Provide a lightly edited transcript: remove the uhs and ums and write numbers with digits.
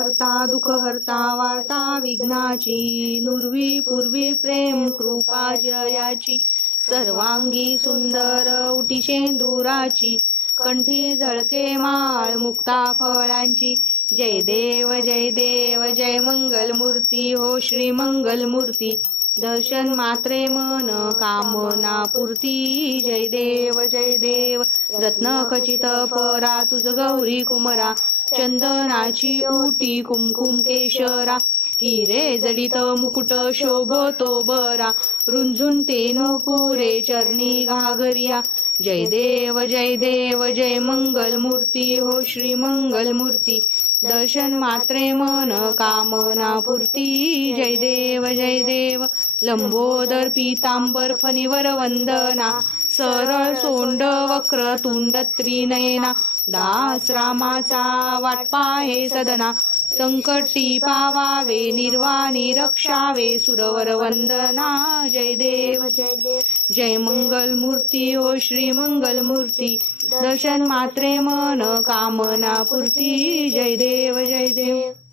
करता दुःख हरता वार्ता विघ्नाची नुरवी पूर्वी प्रेम कृपा जयाची सर्वांगी सुंदर उटी शेंदुराची कंठी झळके माळ मुक्ता फळांची जय देव जय मंगल मूर्ती हो श्री मंगल मूर्ती दर्शन मात्रे मन कामना पूर्ती जय देव रत्न खचित परा तुझ गौरी कुमरा चंदनाची उटी कुमकुम केशरा हिरे जडित मुकुट शोभतो बरा रुंझुन तेन पुरे चरणी घागरिया जय देव जय मंगल मूर्ती हो श्री मंगल मूर्ती दर्शन मात्रे मन कामना पूर्ती जय देव लंबोदर पीतांबर फणीवर वंदना सरळ सोंड वक्र तुंड त्रिनयना दास रामाचा वाटपा हे सदना संकटी पावावे निर्वाणी रक्षावे सुरवर वंदना जय देव जय मंगल मूर्ती हो श्री मंगल मूर्ती दर्शन मात्रे मन कामना पूर्ती जय देव